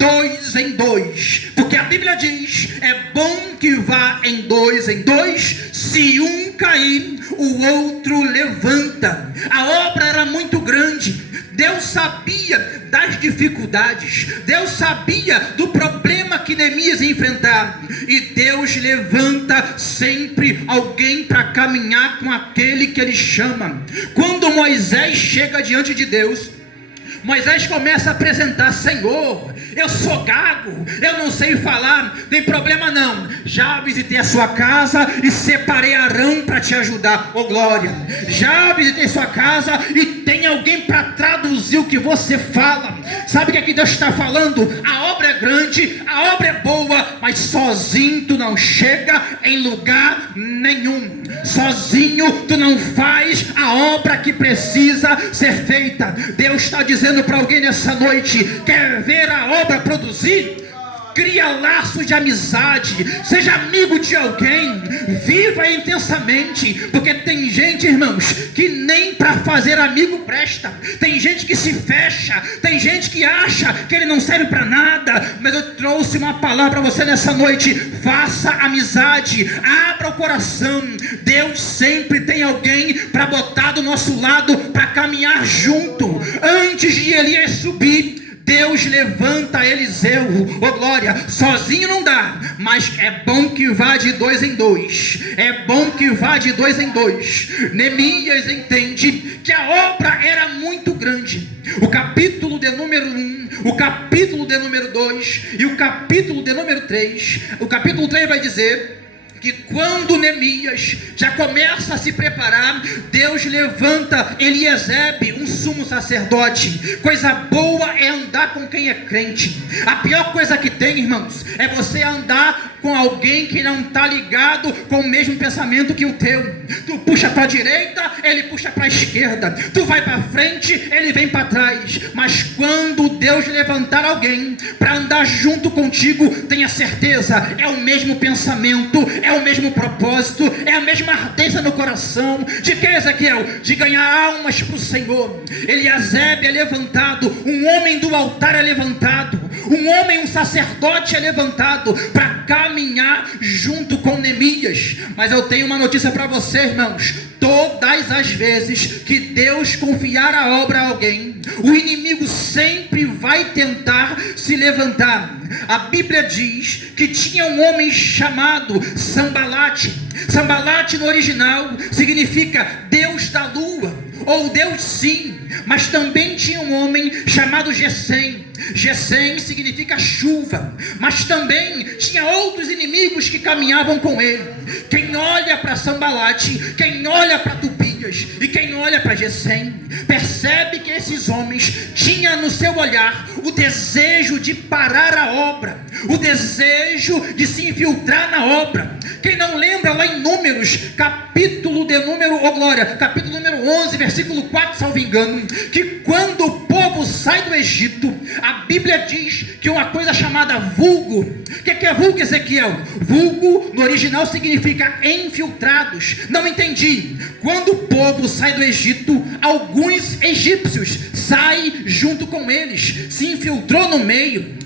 dois em dois, porque a Bíblia diz: é bom que vá em dois, se um cair, o outro levanta. A obra era muito grande, Deus sabia das dificuldades, Deus sabia do problema que Neemias ia enfrentar, e Deus levanta sempre alguém para caminhar com aquele que Ele chama. Quando Moisés chega diante de Deus, Moisés começa a apresentar: Senhor, eu sou gago, eu não sei falar. Tem problema não, já visitei a sua casa e separei Arão para te ajudar. Oh glória, já visitei sua casa e tem alguém para traduzir o que você fala. Sabe o que é que Deus está falando? A obra é grande, a obra é boa, mas sozinho tu não chega em lugar nenhum. Sozinho tu não faz a obra que precisa ser feita. Deus está dizendo para alguém nessa noite: quer ver a obra produzir? Cria laços de amizade, seja amigo de alguém, viva intensamente, porque tem gente, irmãos, que nem para fazer amigo presta. Tem gente que se fecha, tem gente que acha que ele não serve para nada. Mas eu trouxe uma palavra para você nessa noite: faça amizade, abra o coração. Deus sempre tem alguém para botar do nosso lado, para caminhar junto. Antes de Elias subir, Deus levanta Eliseu. Oh glória, sozinho não dá, mas é bom que vá de dois em dois. É bom que vá de dois em dois. Neemias entende que a obra era muito grande. O capítulo de número 1, o capítulo de número 2 e o capítulo de número 3. O capítulo 3 vai dizer que quando Neemias já começa a se preparar, Deus levanta Eliasebe, um sumo sacerdote. Coisa boa é andar com quem é crente. A pior coisa que tem, irmãos, é você andar com alguém que não está ligado com o mesmo pensamento que o teu. Tu puxa para a direita, ele puxa para a esquerda. Tu vai para frente, ele vem para trás. Mas quando Deus levantar alguém para andar junto contigo, tenha certeza, é o mesmo pensamento, é o mesmo propósito, é a mesma ardência no coração. De que, Ezequiel? De ganhar almas para o Senhor. Eliasebe é levantado, um homem do altar é levantado, um homem, um sacerdote é levantado para caminhar junto com Neemias. Mas eu tenho uma notícia para você, irmãos: todas as vezes que Deus confiar a obra a alguém, o inimigo sempre vai tentar se levantar. A Bíblia diz que tinha um homem chamado Sambalate. Sambalate no original significa Deus da lua, ou Deus sim. Mas também tinha um homem chamado Gesem. Gesem significa chuva. Mas também tinha outros inimigos que caminhavam com ele. Quem olha para Sambalate, quem olha para Tobias e quem olha para Gesem, percebe que esses homens tinham no seu olhar o desejo de parar a obra, o desejo de se infiltrar na obra. Quem não lembra lá em Números, capítulo de número, oh glória, capítulo número 11, versículo 4, salvo engano, que quando o povo sai do Egito, a Bíblia diz que uma coisa chamada vulgo. O que é vulgo, Ezequiel? Vulgo no original significa infiltrados. Não entendi. Quando o povo sai do Egito, alguns egípcios saem junto com eles, se infiltrou no meio.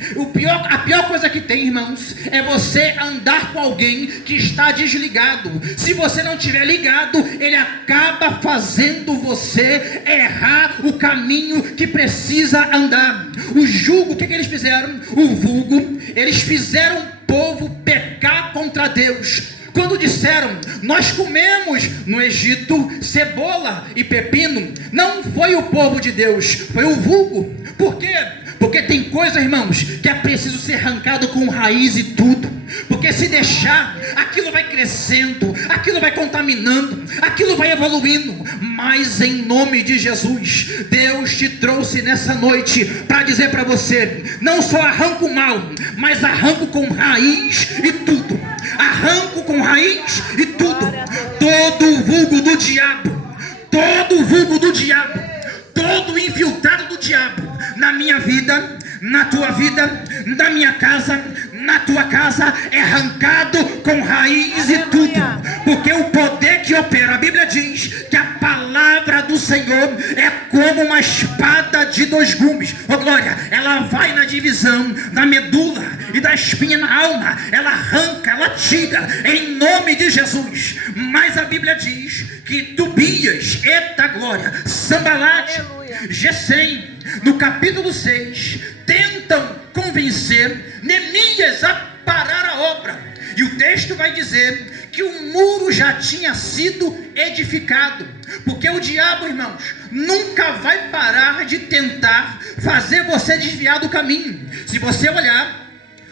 A pior coisa que tem, irmãos, é você andar com alguém que está desligado. Se você não estiver ligado, ele acaba fazendo você errar o caminho que precisa andar. O jugo, o que eles fizeram? O vulgo, eles fizeram o povo pecar contra Deus. Quando disseram: nós comemos no Egito cebola e pepino, não foi o povo de Deus, foi o vulgo. Por quê? Porque tem coisa, irmãos, que é preciso ser arrancado com raiz e tudo. Porque se deixar, aquilo vai crescendo, aquilo vai contaminando, aquilo vai evoluindo. Mas em nome de Jesus, Deus te trouxe nessa noite para dizer para você: não só arranco o mal, mas arranco com raiz e tudo. Arranco com raiz e tudo. Todo o vulgo do diabo, todo o vulgo do diabo, todo infiltrado do diabo na minha vida, na tua vida, na minha casa, na tua casa, é arrancado com raiz e tudo. Porque o poder que opera, a Bíblia diz que a palavra do Senhor é como uma espada de dois gumes. Oh glória, ela vai na divisão da medula e da espinha na alma, ela arranca, ela tira, em nome de Jesus. Mas a Bíblia diz que Tobias, eita glória, Sambalate, Gesem, no capítulo 6, tentam convencer Neemias a parar a obra. E o texto vai dizer que o muro já tinha sido edificado. Porque o diabo, irmãos, nunca vai parar de tentar fazer você desviar do caminho. Se você olhar,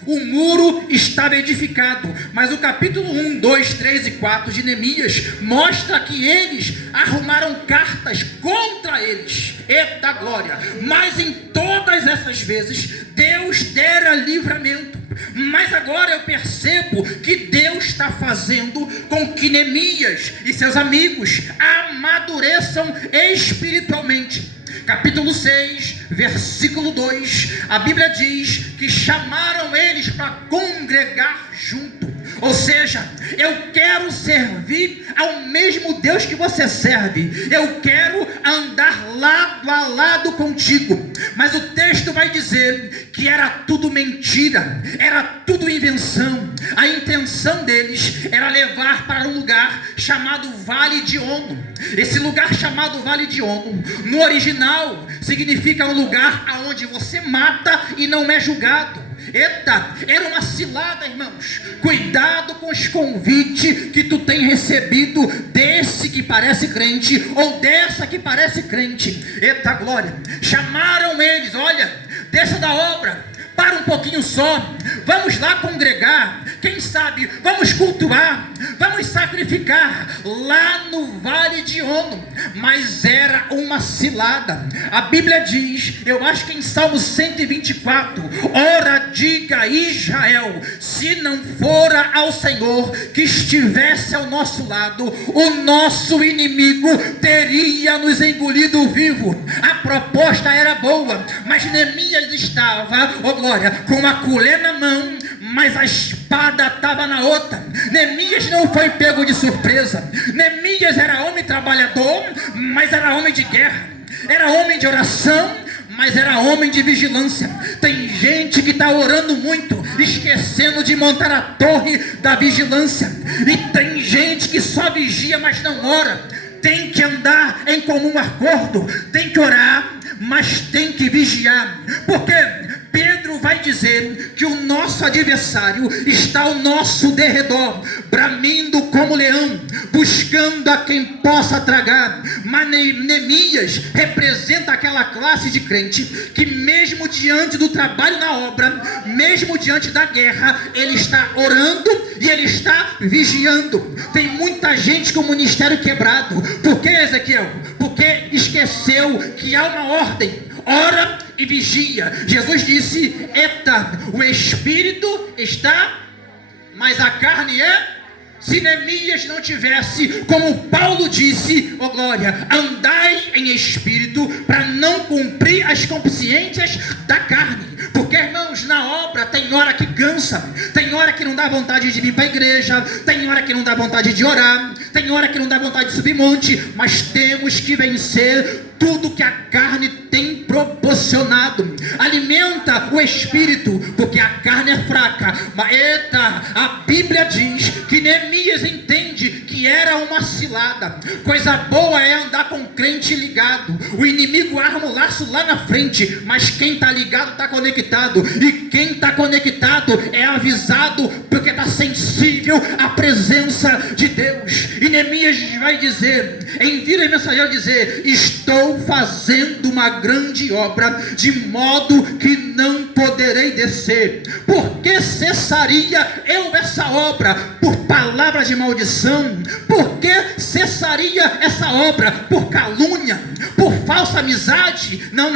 o muro estava edificado, mas o capítulo 1, 2, 3 e 4 de Neemias mostra que eles arrumaram cartas contra eles. Eita glória! Mas em todas essas vezes, Deus dera livramento. Mas agora eu percebo que Deus está fazendo com que Neemias e seus amigos amadureçam espiritualmente. Capítulo 6, versículo 2, a Bíblia diz que chamaram eles para congregar junto. Ou seja, eu quero servir ao mesmo Deus que você serve. Eu quero andar lado a lado contigo. Mas o texto vai dizer que era tudo mentira, era tudo invenção. A intenção deles era levar para um lugar chamado Vale de Ono. Esse lugar chamado Vale de Ono, no original, significa um lugar onde você mata e não é julgado. Eita, era uma cilada, irmãos. Cuidado com os convites que tu tem recebido desse que parece crente ou dessa que parece crente. Eita glória, chamaram eles, olha, deixa da obra, para um pouquinho só, vamos lá congregar, quem sabe, vamos cultuar, vamos sacrificar lá no Vale de Ono. Mas era uma cilada. A Bíblia diz, eu acho que em Salmo 124, ora diga Israel, se não fora ao Senhor que estivesse ao nosso lado, o nosso inimigo teria nos engolido vivo. A proposta era boa, mas Neemias estava, oh glória, com a colher na mão, mas a espada estava na outra. Neemias não foi pego de surpresa. Neemias era homem trabalhador, mas era homem de guerra. Era homem de oração, mas era homem de vigilância. Tem gente que está orando muito, esquecendo de montar a torre da vigilância. E tem gente que só vigia, mas não ora. Tem que andar em comum acordo, tem que orar, mas tem que vigiar. Porque Pedro vai dizer que o nosso adversário está ao nosso derredor, bramindo como leão, buscando a quem possa tragar. Mas Neemias representa aquela classe de crente que mesmo diante do trabalho na obra, mesmo diante da guerra, ele está orando e ele está vigiando. Tem muita gente com o ministério quebrado. Por que, Ezequiel? Porque esqueceu que há uma ordem: ora e vigia. Jesus disse, eita, o espírito está, mas a carne é. Se Neemias não tivesse, como Paulo disse, oh glória, andai em espírito, para não cumprir as consciências da carne. Porque, irmãos, na obra tem hora que cansa, tem hora que não dá vontade de vir para a igreja, tem hora que não dá vontade de orar, tem hora que não dá vontade de subir monte, mas temos que vencer tudo que a carne tem proporcionado. Alimenta o espírito, porque a carne é fraca. Mas eita, a Bíblia diz que Neemias entende que era uma cilada. Coisa boa é andar com crente ligado. O inimigo arma o laço lá na frente, mas quem está ligado está conectado. E quem está conectado é avisado, porque está sensível à presença de Deus. E Neemias vai dizer, envia o mensageiro dizer, estou fazendo uma grande obra, de modo que não poderei descer. Por que cessaria eu essa obra? Por palavras de maldição? Por que cessaria essa obra? Por calúnia? Por falsa amizade? Não,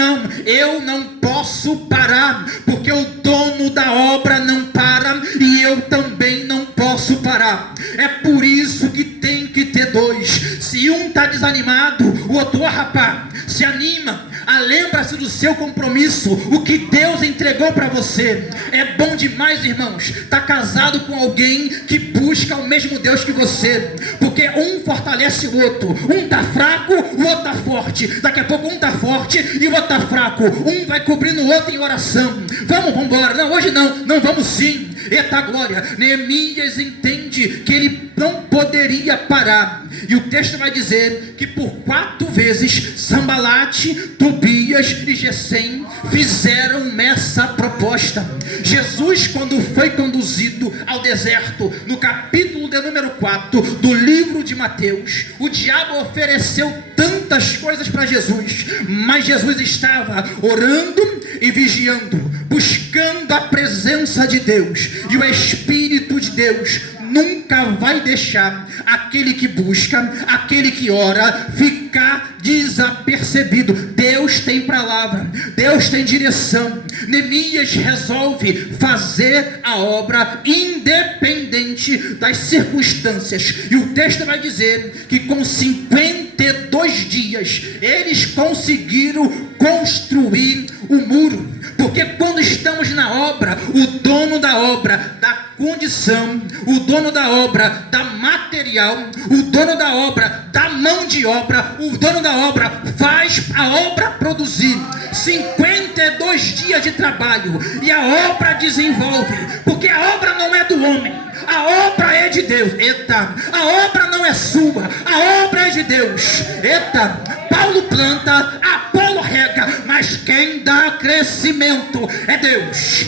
eu não posso parar, porque o dono da obra não para, e eu também não posso parar. É por isso que tem que ter dois. Se um está desanimado, o outro, rapaz, se anima. lembra-se do seu compromisso, o que Deus entregou para você. É bom demais, irmãos, estar casado com alguém que busca o mesmo Deus que você, porque um fortalece o outro. Um está fraco, o outro está forte. Daqui a pouco um está forte e o outro está fraco. Um vai cobrindo o outro em oração. Vamos embora. Não, hoje não vamos sim. Eita glória. Neemias entende que ele não poderia parar, e o texto vai dizer que por 4 vezes Sambalate, Tobias e Gesem fizeram essa proposta. Jesus, quando foi conduzido ao deserto, no capítulo de número 4 do livro de Mateus, o diabo ofereceu tantas coisas para Jesus, mas Jesus estava orando e vigiando, buscando a presença de Deus, e o Espírito de Deus nunca vai deixar aquele que busca, aquele que ora, ficar desapercebido. Deus tem palavra, Deus tem direção. Neemias resolve fazer a obra independente das circunstâncias, e o texto vai dizer que com 52 dias eles conseguiram construir o muro. Porque quando estamos na obra, o dono da obra dá condição, o dono da obra dá material, o dono da obra dá mão de obra, o dono da obra faz a obra produzir. 52 dias de trabalho e a obra desenvolve, porque a obra não é do homem, a obra é de Deus. Eita, a obra não é sua, a obra é de Deus. Eita, Paulo planta, Apolo rega, mas quem dá crescimento é Deus.